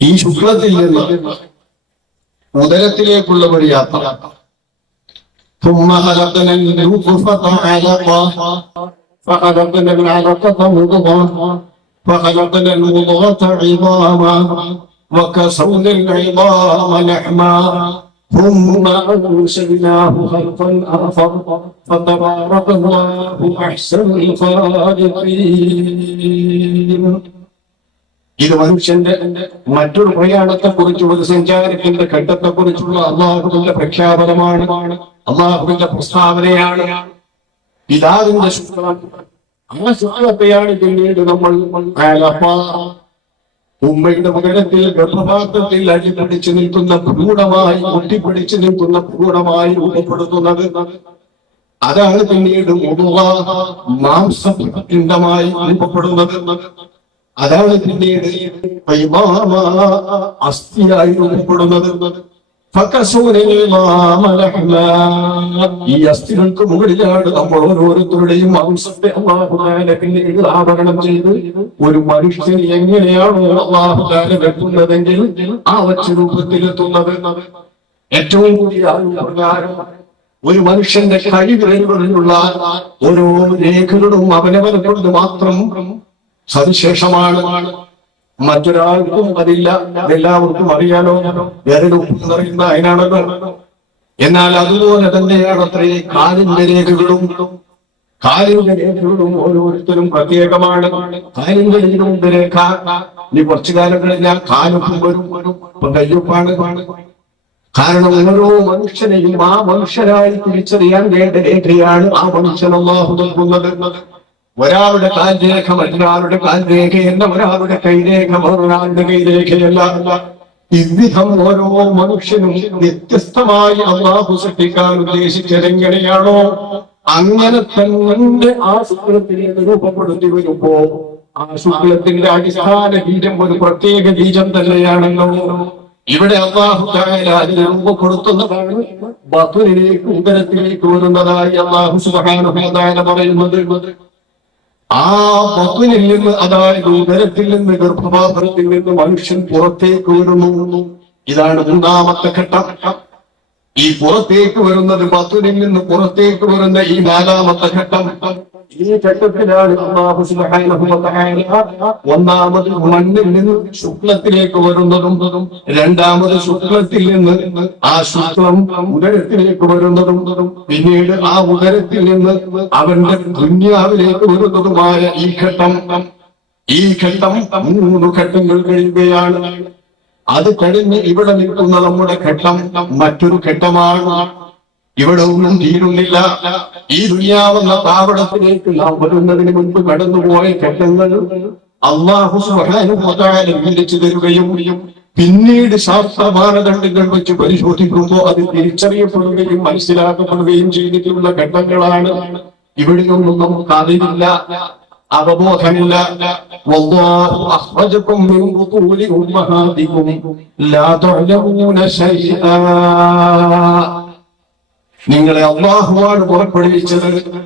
ഈ ശുക്ലത്തിൽ നിന്ന് ഉദരത്തിലേക്കുള്ള ഒരു യാത്ര ثم خلقنا النطفة علقة فخلقنا العلقة مضغة فخلقنا المضغة عظاما وكسونا العظام لحما ثم أنشأناه خلقا آخر فتبارك الله أحسن الخالقين ഇത് മനുഷ്യന്റെ മറ്റൊരു പ്രയാണത്തെ കുറിച്ചുള്ള ഒരു സഞ്ചാരത്തിന്റെ ഘട്ടത്തെ കുറിച്ചുള്ള അള്ളാഹുവിന്റെ പ്രഖ്യാപനമാണ്. അള്ളാഹുവിന്റെ പ്രസ്താവനയാണ്. പിതാവിന്റെ ശുക്ലം ആ ശുക്ലത്തെയാണ് പിന്നീട് നമ്മൾ ഉമ്മയുടെ മകനത്തിൽ ഗർഭപാത്രത്തിൽ അടിപിടിച്ചു നിൽക്കുന്ന ഭ്രൂണമായി ഒട്ടിപ്പിടിച്ചു നിൽക്കുന്ന ഭ്രൂണമായി രൂപപ്പെടുത്തുന്നത് അതാണ് പിന്നീട് മാംസപിണ്ഡമായി രൂപപ്പെടുന്നത്. അതാണ് പിന്നീട് അസ്ഥിയായി രൂപപ്പെടുന്നത്. ഈ അസ്ഥികൾക്ക് മുകളിലാണ് നമ്മൾ ഓരോരുത്തരുടെയും മാംസത്തെ അള്ളാഹുദാല പിന്നീട് ആവരണം ചെയ്ത് ഒരു മനുഷ്യൻ എങ്ങനെയാണോ അള്ളാഹുദാല വെക്കുന്നതെങ്കിൽ ആ വച്ച രൂപത്തിലെത്തുന്നത് ഏറ്റവും കൂടിയ ഒരു മനുഷ്യന്റെ കഴിവുകളിലുള്ള ഓരോ രേഖകളും അവനവനെ മാത്രം സവിശേഷമാണ്. മറ്റൊരാൾക്കും അതില്ല. എല്ലാവർക്കും അറിയാലോ. ഏതൊരു നിറയുന്ന അതിനാണല്ലോ എന്നാൽ അതുപോലെ തന്നെയാണ് അത്രേ കാലിന്റെ രേഖകളും. കാലിന്റെ രേഖകളും ഓരോരുത്തരും പ്രത്യേകമാണ്. കാലിന്റെ രേഖ രേഖ ഇനി കുറച്ചു കാലം കഴിഞ്ഞാൽ കാലൊപ്പം വരും ഇപ്പൊ കയ്യൊപ്പാണ്. കാരണം ഓരോ മനുഷ്യനെയും ആ മനുഷ്യരായി തിരിച്ചറിയാൻ വേണ്ട രേഖയാണ് ആ മനുഷ്യൻ അള്ളാഹു നൽകുന്നത്. ഒരാളുടെ കാൽരേഖ മറ്റൊരാളുടെ കാൽരേഖയല്ല ഒരാളുടെ കൈരേഖ മറ്റൊരാളുടെ കൈരേഖയല്ല ഇവിധം ഓരോ മനുഷ്യനും വ്യത്യസ്തമായി അള്ളാഹു സൃഷ്ടിക്കാൻ ഉദ്ദേശിച്ചതെങ്ങനെയാണോ അങ്ങനെ തന്നെ ആ ശുക്ലത്തിനെ രൂപപ്പെടുത്തി വരുമ്പോ ആ ശുക്ലത്തിന്റെ അടിസ്ഥാന ബീജം ഒരു പ്രത്യേക ബീജം തന്നെയാണല്ലോ. ഇവിടെ അള്ളാഹു അതിന് മുമ്പ് കൊടുക്കുന്നതാണ് ബത്തുനിലേക്ക് ഉദരത്തിലേക്ക് വരുന്നതായി അള്ളാഹു സുബാനുഹേതായ പറയുന്നത്. ആ ബത്തുനിൽ നിന്ന് അതായത് ഉദരത്തിൽ നിന്ന് ഗർഭപാത്രത്തിൽ നിന്ന് മനുഷ്യൻ പുറത്തേക്ക് വരുന്നു. ഇതാണ് മൂന്നാമത്തെ ഘട്ടം. ഈ പുറത്തേക്ക് വരുന്നത് ബത്തുനിൽ നിന്ന് പുറത്തേക്ക് വരുന്ന ഈ നാലാമത്തെ ഘട്ടം. ഈ ഘട്ടത്തിലാണ് തആല ഒന്നാമത് മണ്ണിൽ നിന്ന് ശുക്ലത്തിലേക്ക് വരുന്നതും രണ്ടാമത് ശുക്ലത്തിൽ നിന്ന് ആ ശുക്ലം ഉദരത്തിലേക്ക് വരുന്നതും പിന്നീട് ആ ഉദരത്തിൽ നിന്ന് അവന്റെ ദുന്യാവിലേക്ക് വരുന്നതുമായ ഈ ഘട്ടം. ഈ ഘട്ടം മൂന്ന് ഘട്ടങ്ങൾ കഴിയുകയാണ്. അത് കഴിഞ്ഞ് ഇവിടെ നിൽക്കുന്ന നമ്മുടെ ഘട്ടം മറ്റൊരു ഘട്ടമാണ്. ഇവിടെ ഒന്നും തീരുന്നില്ല. ഈ ദുനിയാവുന്ന താവളത്തിലേക്ക് നാം വരുന്നതിന് മുൻപ് കടന്നുപോയ ഘട്ടങ്ങൾ അള്ളാഹു സുബ്ഹാനഹു വ തആല തരുകയും പിന്നീട് ശാസ്ത്ര മാനദണ്ഡങ്ങൾ വെച്ച് പരിശോധിക്കുമ്പോൾ അത് തിരിച്ചറിയപ്പെടുകയും മനസ്സിലാക്കപ്പെടുകയും ചെയ്തിട്ടുള്ള ഘട്ടങ്ങളാണ്. ഇവിടെ ഒന്നും നമുക്ക് അറിയില്ല അവബോധമില്ല. നിങ്ങളെ അള്ളാഹുവാണ് പുറപ്പെടുവിച്ചത്.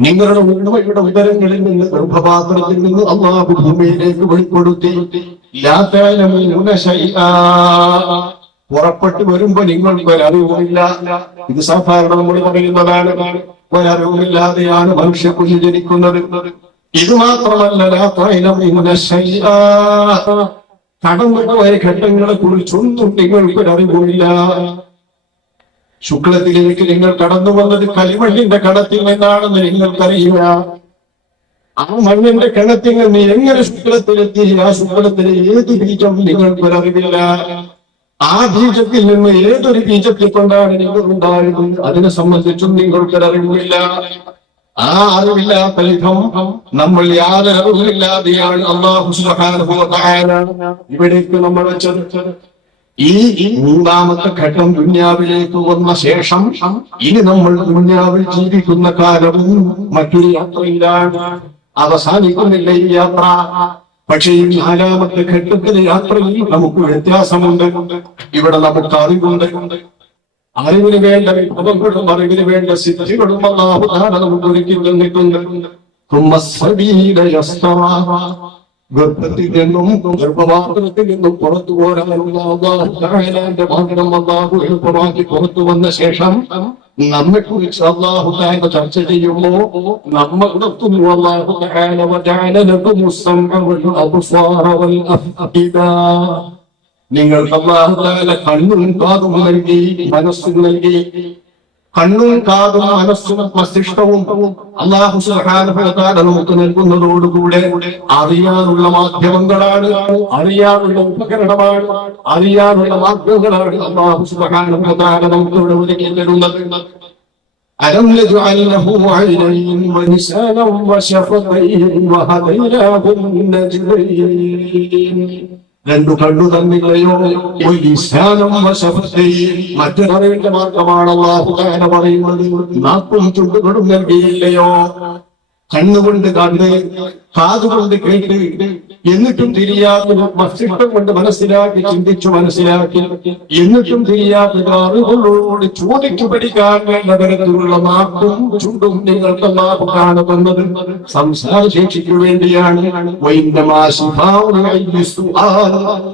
നിങ്ങളുടെ ഉമ്മയുടെ ഉദരങ്ങളിൽ നിന്ന് ഗർഭപാത്രത്തിൽ നിന്ന് അള്ളാഹു ഭൂമിയിലേക്ക് വെളിപ്പെടുത്തി. പുറപ്പെട്ടു വരുമ്പോ നിങ്ങൾക്ക് ഒരറിവുമില്ല. ഇത് സാധാരണ നമ്മൾ പറയുന്നതാണ്. ഒരറിവുമില്ലാതെയാണ് മനുഷ്യ കുഞ്ഞു ജനിക്കുന്നത്. ഇത് മാത്രമല്ല കടന്നുപോയ ഘട്ടങ്ങളെ കുറിച്ചൊന്നും നിങ്ങൾക്കൊരറിവുമില്ല. ശുക്ലത്തിലേക്ക് നിങ്ങൾ കടന്നു വന്നത് കളിമണ്ണിന്റെ കടത്തിൽ നിന്നാണെന്ന് നിങ്ങൾക്കറിയുക ആ മണ്ണിന്റെ കണത്തിൽ നിന്ന് എങ്ങനെ ശുക്ലത്തിലെത്തി? ആ ശുക്ലത്തിലെ ഏത് ബീജം നിങ്ങൾക്കൊരറിവില്ല ആ ബീജത്തിൽ നിന്ന് ഏതൊരു ബീജത്തിൽ കൊണ്ടാണ് നിങ്ങൾ ഉണ്ടായത്? അതിനെ സംബന്ധിച്ചും നിങ്ങൾക്കൊരറിവില്ല ആ അറിവില്ലാത്ത വിധം നമ്മൾ യാതൊരു അറിവില്ലാതെയാണ് അള്ളാഹു ഇവിടേക്ക് നമ്മൾ വെച്ചത്. ഈ മൂന്നാമത്തെ ഘട്ടം ദുന്യാവിലേക്ക് വന്ന ശേഷം ഇനി നമ്മൾ ദുന്യാവിൽ ജീവിക്കുന്ന കാലവും മറ്റൊരു യാത്രയിലാണ്. അവസാനിക്കുന്നില്ല ഈ യാത്ര. പക്ഷേ ഈ നാലാമത്തെ ഘട്ടത്തിലെ യാത്രയിൽ നമുക്ക് വ്യത്യാസമുണ്ട്. ഇവിടെ നമുക്ക് അറിവുണ്ട്. അറിവിന് വേണ്ട വിഭവങ്ങളും അറിവിന് വേണ്ട സിദ്ധികളും അല്ലാതെ നമുക്ക് ഒരുക്കി തന്നിട്ടുണ്ട്. ഗർഭത്തിൽ നിന്നും ഗർഭപാത്രത്തിൽ നിന്നും പുറത്തു പോരാനുള്ള ഭാഗം മാർഗം അള്ളാഹു എളുപ്പമാക്കി പുറത്തു വന്ന ശേഷം നമ്മെ കുറിച്ച് അള്ളാഹു ചർച്ച ചെയ്യുമ്പോ നമ്മ നിങ്ങൾ അള്ളാഹു കണ്ണും കാതും നൽകി മനസ്സും നൽകി കണ്ണും കാതും മനസ്സും മസ്തിഷ്കവും അള്ളാഹു സുബ്ഹാനഹു വ തആല നമുക്ക് നൽകുന്നതോടുകൂടെ അറിയാനുള്ള മാധ്യമങ്ങളാണ് അറിയാനുള്ള ഉപകരണമാണ് അറിയാനുള്ള മാർഗങ്ങളാണ് അള്ളാഹു സുബ്ഹാനഹു വ തആല നമുക്ക് ഇവിടെ ഒരുക്കി തരുന്നത് ألم نجعل له عينين ولسانا وشفتين وهديناه النجدين രണ്ടു കണ്ണു തന്നില്ലയോ മറ്റൊരറിവിന്റെ മാർഗമാണ് അള്ളാഹു താന പറയുന്നത്. നാക്കും ചുണ്ടുകളും നൽകിയില്ലയോ? കണ്ണുകൊണ്ട് കണ്ട് കാതുകൊണ്ട് കേട്ട് എന്നിട്ടും തിരിയാത്ത മസ്തിഷ്കം കൊണ്ട് മനസ്സിലാക്കി ചിന്തിച്ചു മനസ്സിലാക്കി എന്നിട്ടും തിരിയാത്ത അറിവുകളോട് ചോദിച്ചു പഠിക്കാൻ വേണ്ട തരത്തിലുള്ള നാക്കും ചുണ്ടും നിങ്ങൾക്ക് അള്ളാഹു കാണുന്നത് സംസാരശേഷിക്കു വേണ്ടിയാണ്.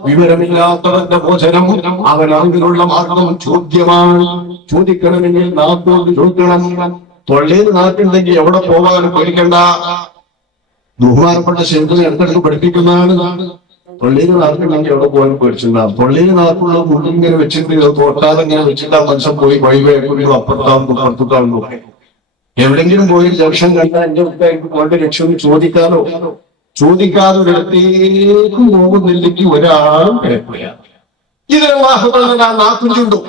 വിവരമില്ലാത്തവന്റെ മോചനം അവൻ അറിവിനുള്ള മാർഗം ചോദ്യമാണ്. ചോദിക്കണമെങ്കിൽ നാക്കോട് ചോദിക്കണം തൊള്ളയിൽ നടക്കുന്നുണ്ടെങ്കിൽ എവിടെ പോകാനും പേടിക്കണ്ട. ബഹുമാനപ്പെട്ട ശരിക്കും എടുത്തെടുത്ത് പഠിപ്പിക്കുന്നതാണ്. പള്ളിയിൽ നടക്കുന്നുണ്ടെങ്കിൽ എവിടെ പോകാനും പേടിച്ചിട്ടുണ്ടാകും പള്ളിയിൽ നാക്കുള്ള മുള്ളിങ്ങനെ വെച്ചിട്ടുണ്ടെങ്കിൽ തോട്ടാതെ ഇങ്ങനെ വെച്ചിട്ട് മനുഷ്യൻ പോയി വഴിവേക്കുന്നു അപ്പുറത്താവുന്നു പുറത്തുത്താവുന്നു എവിടെങ്കിലും പോയി ജംഗ്ഷൻ കണ്ട എന്റെ ഉപ്പയ്ക്ക് പോയിട്ട് ലക്ഷ്യം ചോദിക്കാനോ ചോദിക്കാതെ ഒരിടത്തേക്ക് പോകുന്നില്ലെങ്കിൽ ഒരാളും കേൾക്കില്ല ഇതിനുള്ള ചുണ്ടും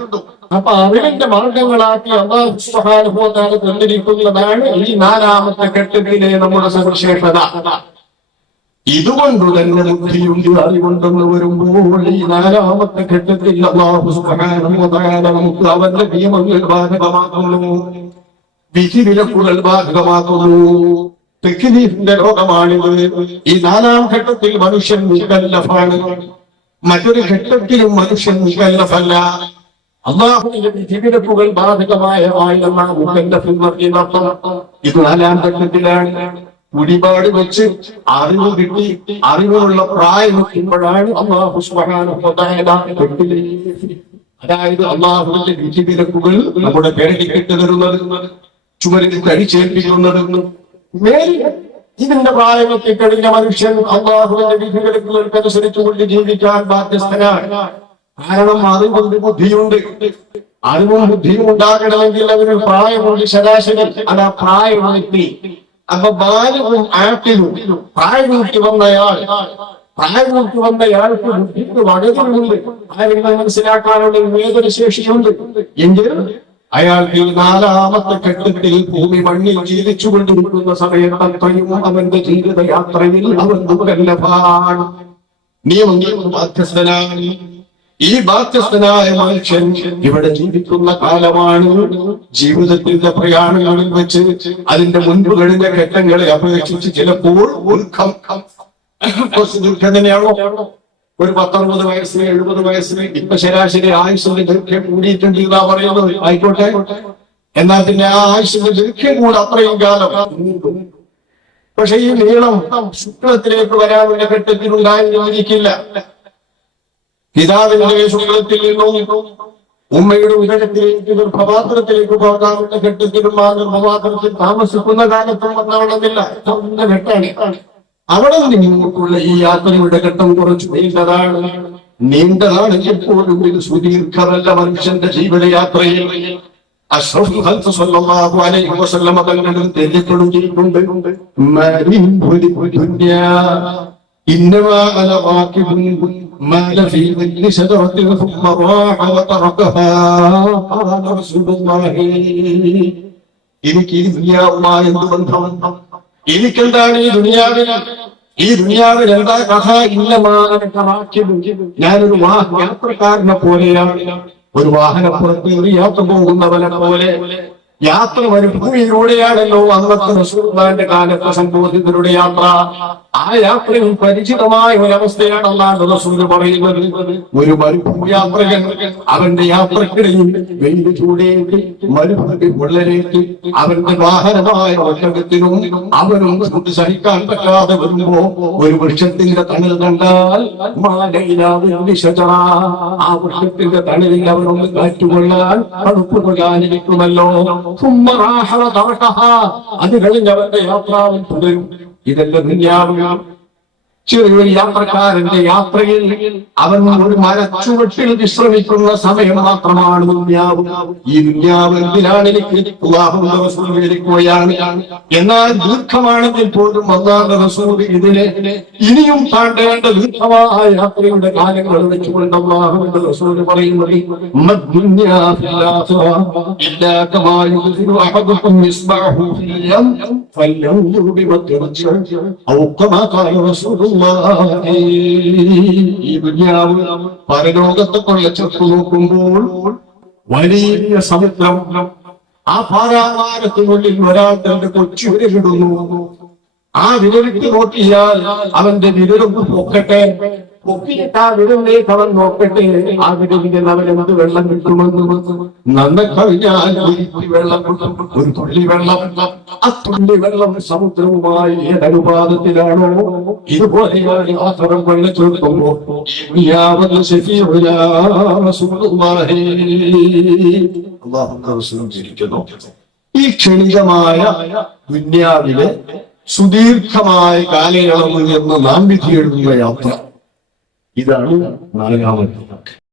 അപ്പൊ അറിവിന്റെ മാർഗങ്ങളാക്കി അള്ളാഹു സുബ്ഹാനഹു വ തആല തന്നിരിക്കുന്നതാണ് ഈ നാലാമത്തെ ഘട്ടത്തിലെ നമ്മുടെ സവിശേഷത. ഇതുകൊണ്ട് തന്നെ ബുദ്ധിയുണ്ട് അറിവുണ്ടെന്ന് വരുമ്പോൾ ഈ നാലാമത്തെ ഘട്ടത്തിൽ അള്ളാഹു സുബ്ഹാനഹു വ തആല നമുക്ക് അവന്റെ നിയമങ്ങൾ ബാധകമാക്കുന്നു വിധി വിലക്കുകൾ ബാധകമാക്കുന്നു തെക്കിനീഫിന്റെ ലോകമാണിത്. ഈ നാലാം ഘട്ടത്തിൽ മനുഷ്യൻ നിഷ്കല്ലഫാണ് മറ്റൊരു ഘട്ടത്തിലും മനുഷ്യൻ മുക്കല്ലഫല്ല അള്ളാഹുവിന്റെ വിധിവിലക്കുകൾ ബാധകമായ പറഞ്ഞർത്ഥം ഇത് നാലാം ഘട്ടത്തിലാണ്. കുടിപാട് വെച്ച് അറിവ് കിട്ടി. അറിവിനുള്ള പ്രായം എത്തുമ്പോഴാണ് അള്ളാഹു അതായത് അള്ളാഹുവിന്റെ വിധിവിലക്കുകൾ നമ്മുടെ പേരിൽ തരുന്നത് ചുമരിൽ കഴിച്ചേൽപ്പിക്കുന്നത് മേൽ ഇതിന്റെ പ്രായമൊക്കെ കഴിഞ്ഞ മനുഷ്യൻ അള്ളാഹുവിന്റെ വിധിവിലക്കുകൾക്ക് അനുസരിച്ചുകൊണ്ട് ജീവിക്കാൻ ബാധ്യസ്ഥനാണ്. കാരണം അറിവുണ്ട് ബുദ്ധിയുണ്ട്. അറിവും ബുദ്ധിയും ഉണ്ടാകണമെങ്കിൽ അതിന് പ്രായമുണ്ട് ശരാശരി അല്ല പ്രായമായി അപ്പൊ ബാലവും ആപ്പിലും പ്രായപൂർത്തി വന്നയാൾ പ്രായപൂർത്തി വന്നയാൾക്ക് ബുദ്ധിക്ക് വളരുന്നുണ്ട് കാര്യങ്ങൾ മനസ്സിലാക്കാനുള്ള വേദന ശേഷിയുണ്ട്. എങ്കിൽ അയാൾക്ക് നാലാമത്തെ ഘട്ടത്തിൽ ഭൂമി മണ്ണിൽ ജീവിച്ചു കൊണ്ടിരിക്കുന്ന സമയത്തത്രയും അവന്റെ ജീവിതയാത്രയിൽ അവൻ ദുർഗല്ലഭാണ് ഒന്നും ബാധ്യസ്ഥനാണ് ഈ ബാധ്യസ്ഥനായ മനുഷ്യൻ ഇവിടെ ജീവിക്കുന്ന കാലമാണ്. ജീവിതത്തിന്റെ പ്രയാണങ്ങളിൽ വെച്ച് അതിന്റെ മുൻപ് കഴിഞ്ഞ ഘട്ടങ്ങളെ അപേക്ഷിച്ച് ചിലപ്പോൾ കുറച്ച് ദീർഘം ഒരു പത്തൊമ്പത് വയസ്സിന് എഴുപത് വയസ്സിന് ഇപ്പൊ ശരാശരി ആയുസിന്റെ ദീർഘ്യം കൂടിയിട്ടുണ്ട് എന്നാ പറയുന്നത്? ആയിക്കോട്ടെ. എന്നാൽ പിന്നെ ആ ആയുസിന്റെ ദീർഘ്യം കൂടെ അത്രയും കാലം. പക്ഷെ ഈ നീളം ശുക്ലത്തിലേക്ക് വരാനുള്ള ഘട്ടത്തിൽ ഉണ്ടായിരിക്കില്ല പിതാവിന്റെ ശുക്ലത്തിൽ നിന്നും ഉമ്മയുടെ ഉദരത്തിലേക്ക് ഗർഭപാത്രത്തിലേക്ക് പോകാവുന്ന ഘട്ടത്തിലും ആ ഗർഭപാത്രത്തിൽ താമസിക്കുന്ന കാലത്തും വന്നവണമെന്നില്ല ഇതൊന്നും ഘട്ടമാണ്. അവിടെ ഈ യാത്രയുടെ ഘട്ടം കുറച്ച് നീണ്ടതാണ്. നീണ്ടതാണ് എപ്പോഴും ഒരു സുദീർഘമല്ല മനുഷ്യന്റെ ജീവിതയാത്രയിൽ തങ്ങളും മരീബുൽ ദുനിയാ ഇന്നമാ അന റാകിബുൻ مال في ظل شجرة ثم راح وتركها قال رسول الله എനിക്ക് ഈ ദുനിയാവുമായി എന്ത് ബന്ധം എനിക്കെന്താണ് ഈ ദുനിയാവിൽ ഈ ദുനിയാവിൽ എന്താ കഥ ഇല്ലമാക്കിയത് ഞാനൊരു വാഹന യാത്രക്കാരനെ പോലെയാണ് ഒരു വാഹനപ്പുറത്ത് ഒരു യാത്ര പോകുന്നവനെ പോലെ യാത്ര മരുഭൂമിയിലൂടെയാണല്ലോ അന്നത്തെ റസൂർദാന്റെ കാലത്തെ സംബോധിതരുടെ യാത്ര. ആ യാത്രയും പരിചിതമായ ഒരവസ്ഥയാണ് അല്ലാണ്ട് റസൂർ പറയുന്നത്. ഒരു മരുഭൂമി യാത്രകൻ അവന്റെ യാത്രക്കിടയിൽ വെയിൽ ചൂടേക്ക് മരുഭൂമി പൊള്ളലേക്ക് അവന്റെ വാഹനമായ ഒട്ടകത്തിനും അവനും സഹിക്കാൻ പറ്റാതെ വരുമ്പോ ഒരു വൃക്ഷത്തിന്റെ തണൽ കണ്ടാൽ ആ വൃക്ഷത്തിന്റെ തണലിൽ അവനൊന്ന് കാറ്റുകൊള്ളാൻ അടുപ്പ് കൊള്ളാനിരിക്കുമല്ലോ അത് കഴിഞ്ഞ് അവന്റെ യാത്ര അവൻ തുടരും. ഇതെല്ലാം ദുന്യാവുക ചെറിയൊരു യാത്രക്കാരന്റെ യാത്രയിൽ അവൻ ഒരു മരച്ചുവട്ടിൽ വിശ്രമിക്കുന്ന സമയം മാത്രമാണ് ദുന്യാവ്. ഈ ദുന്യാവ് എന്തിനാണ് എനിക്ക് റസൂൽ വിവരിക്കുകയാണ് എന്നാൽ ദീർഘമാണെങ്കിൽ പോലും അള്ളാഹുന്റെ റസൂൽ ഇതിനെ ഇനിയും താണ്ടേണ്ട ദീർഘമായ യാത്രയുടെ കാലങ്ങൾ വെച്ചുകൊണ്ട് അള്ളാഹുവിന്റെ റസൂൽ പറയുന്നത് ആഖിറ ഈ ദുനിയാവ് പരലോകത്തെ കൊള്ള ചെറു നോക്കുമ്പോൾ വലിയ സമുദ്രം ആ പാരാവാരത്തിനുള്ളിൽ ഒരാൾ തന്റെ കൊച്ചു വിരലിടുന്നു. ആ വിരലിട്ട് നോക്കിയാൽ അവന്റെ വിരലൊന്ന് പൊക്കട്ടെ പൊക്കിയിട്ട് ആ വിരലിലേക്ക് അവൻ നോക്കട്ടെ ആ വിരലിൽ അവൻ എന്ത് വെള്ളം കിട്ടുമെന്ന് നന്ന കഴിഞ്ഞാൽ ഒരു തുള്ളി വെള്ളം ഒരു തുള്ളി വെള്ളം ആ തുള്ളി വെള്ളം സമുദ്രവുമായി ഏതനുപാതത്തിലാണോ ഇതുപോലെയാണ് യാത്രം വെള്ളം റസൂലുള്ളാഹി. അല്ലാഹുവിന്റെ റസൂലും ചിരിക്കുന്നു. ഈ ക്ഷണികമായ ദുന്യാവിലെ സുദീർഘമായ കാലയളവ് എന്ന് നാം വിധിയെടുക്കുന്ന യാത്ര. ഇതാണ് നാലാമത്തെ